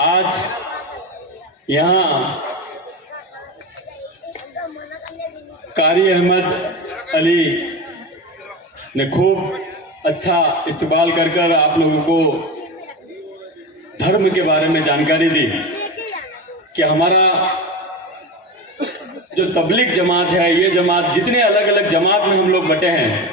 आज यहाँ कारी अहमद अली ने खूब अच्छा इस्तेमाल कर कर आप लोगों को धर्म के बारे में जानकारी दी कि हमारा जो तबलीग जमात है, ये जमात जितने अलग अलग जमात में हम लोग बटे हैं,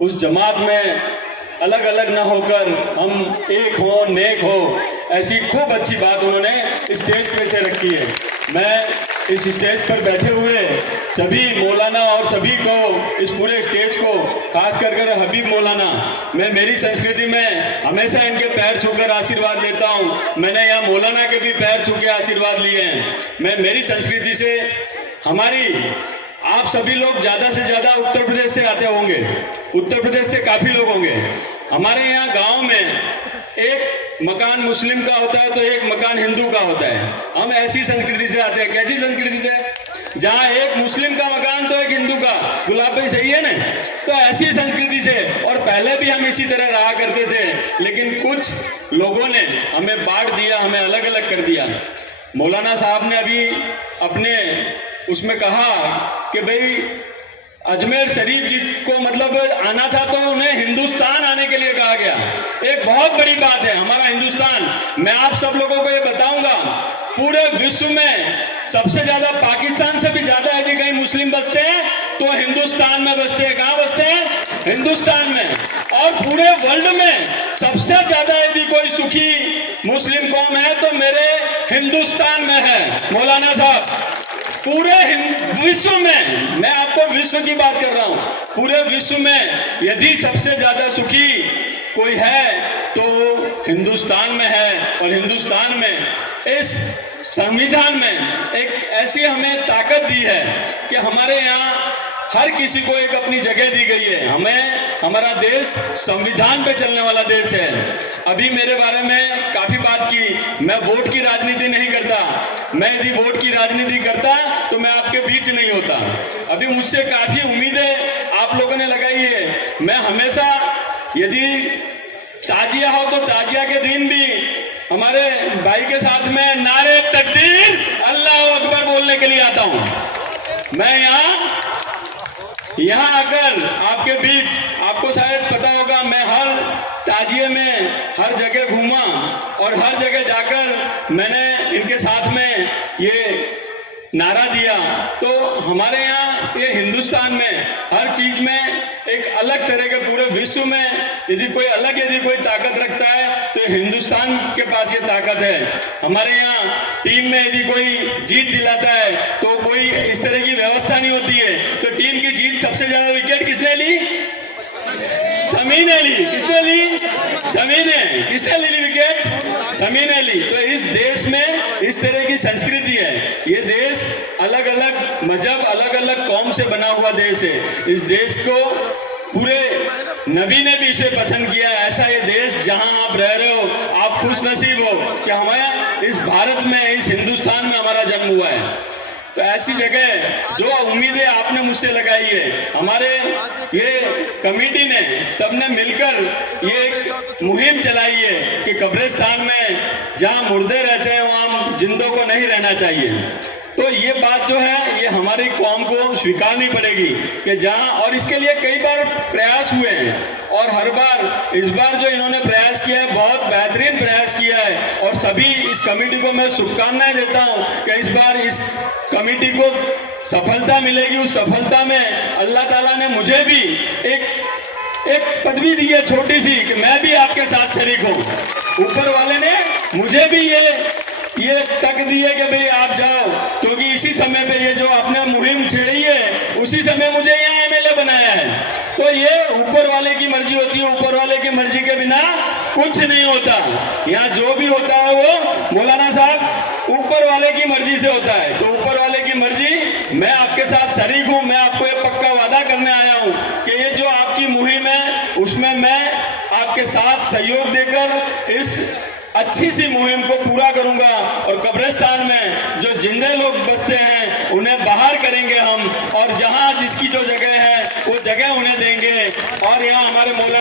उस जमात में अलग अलग ना होकर हम एक हो, नेक हो, ऐसी खूब अच्छी बात उन्होंने स्टेज पे से रखी है। मैं इस स्टेज पर बैठे हुए सभी मौलाना और सभी को, इस पूरे स्टेज को, खास कर हबीब मौलाना, मैं मेरी संस्कृति में हमेशा इनके पैर छूकर आशीर्वाद लेता हूँ। मैंने यहाँ मौलाना के भी पैर छू के आशीर्वाद लिए हैं। मैं मेरी संस्कृति से, हमारी, आप सभी लोग ज़्यादा से ज़्यादा उत्तर प्रदेश से आते होंगे, उत्तर प्रदेश से काफ़ी लोग होंगे। हमारे यहाँ गांव में एक मकान मुस्लिम का होता है तो एक मकान हिंदू का होता है। हम ऐसी संस्कृति से आते हैं। कैसी संस्कृति से? जहाँ एक मुस्लिम का मकान तो एक हिंदू का। गुलाब भाई सही है ना? तो ऐसी संस्कृति से, और पहले भी हम इसी तरह रहा करते थे, लेकिन कुछ लोगों ने हमें बांट दिया, हमें अलग अलग कर दिया। मौलाना साहब ने अभी अपने उसमें कहा कि भाई अजमेर शरीफ जी को मतलब आना था तो उन्हें हिंदुस्तान आने के लिए कहा गया। एक बहुत बड़ी बात है हमारा हिंदुस्तान। मैं आप सब लोगों को ये बताऊंगा, पूरे विश्व में सबसे ज्यादा, पाकिस्तान से भी ज्यादा यदि कहीं मुस्लिम बसते हैं तो हिंदुस्तान में बसते हैं। कहाँ बसते हैं? हिंदुस्तान में। और पूरे वर्ल्ड में सबसे ज्यादा यदि कोई सुखी मुस्लिम कौम है तो मेरे हिंदुस्तान में है। मौलाना साहब, पूरे विश्व में, मैं आपको विश्व की बात कर रहा हूं, पूरे विश्व में यदि सबसे ज्यादा सुखी कोई है तो हिंदुस्तान में है। और हिंदुस्तान में इस संविधान में एक ऐसी हमें ताकत दी है कि हमारे यहाँ हर किसी को एक अपनी जगह दी गई है। हमारा देश संविधान पे चलने वाला देश है। अभी मेरे बारे में काफी बात की, मैं वोट की राजनीति नहीं करता। मैं यदि वोट की राजनीति करता तो मैं आपके बीच नहीं होता। अभी मुझसे काफी उम्मीदें आप लोगों ने लगाई है। मैं हमेशा, यदि ताजिया हो तो ताजिया के दिन भी हमारे भाई के साथ में नारे तकबीर, अल्लाह अकबर बोलने के लिए आता हूं। मैं यहाँ आकर आपके बीच, आपको शायद पता होगा, मैं हर ताजिए में हर जगह घूमा और हर जगह जाकर मैंने इनके साथ में ये नारा दिया। तो हमारे यहाँ ये हिंदुस्तान में हर चीज में एक अलग तरह के, पूरे विश्व में यदि कोई ताकत रखता है तो हिंदुस्तान के पास ये ताकत है। हमारे यहाँ टीम में यदि कोई जीत दिलाता है तो कोई इस तरह की व्यवस्था नहीं होती है। तो टीम की जीत, सबसे ज्यादा विकेट किसने ली? शमी ने ली। किसने ली? शमी ने। किसने ली विकेट? शमी ने ली। तो इस देश में इस तरह की संस्कृति है। ये देश अलग अलग मजहब, अलग अलग कौम से बना हुआ देश है। इस देश को पूरे नबी ने भी इसे पसंद किया। ऐसा ये देश जहां आप रह रहे हो, आप खुश नसीब हो कि हमारा इस भारत में, इस हिंदुस्तान में हमारा जन्म हुआ है। तो ऐसी जगह जो उम्मीदें आपने मुझसे लगाई है, हमारे ये कमेटी ने, सबने मिलकर ये एक मुहिम चलाई है कि कब्रिस्तान में जहां मुर्दे रहते हैं वहां जिंदों को नहीं रहना चाहिए। तो ये बात जो है ये हमारी कौम को स्वीकारनी पड़ेगी कि जहां, और इसके लिए कई बार प्रयास हुए हैं और हर बार, इस बार जो इन्होंने प्रयास किया है बहुत बेहतरीन प्रयास किया है। और सभी इस कमेटी को मैं शुभकामनाएं देता हूं कि इस बार इस कमेटी को सफलता मिलेगी। उस सफलता में अल्लाह ताला ने मुझे भी एक पदवी दी है छोटी सी, कि मैं भी आपके साथ शरीक हूँ। ऊपर वाले ने मुझे भी ये तक दी है कि भाई आप जाओ, क्योंकि इसी समय पे ये जो आपने मुहिम छेड़ी है उसी समय मुझे यहाँ एमएलए बनाया है। तो ये ऊपर वाले की मर्जी होती है, ऊपर वाले की मर्जी के बिना कुछ नहीं होता। यहाँ जो भी होता है वो मौलाना साहब ऊपर वाले की मर्जी से होता है। तो ऊपर वाले की मर्जी, मैं आपके साथ शरीक हूँ। मैं आपको ये पक्का वादा करने आया हूँ कि ये जो आपकी मुहिम है उसमें मैं आपके साथ सहयोग देकर इस अच्छी सी मुहिम को पूरा करूंगा। और कब्रिस्तान में जो जिंदे लोग बसते हैं उन्हें बाहर करेंगे हम, और जहां जिसकी जो जगह है वो जगह उन्हें देंगे। और यहाँ हमारे मौलाना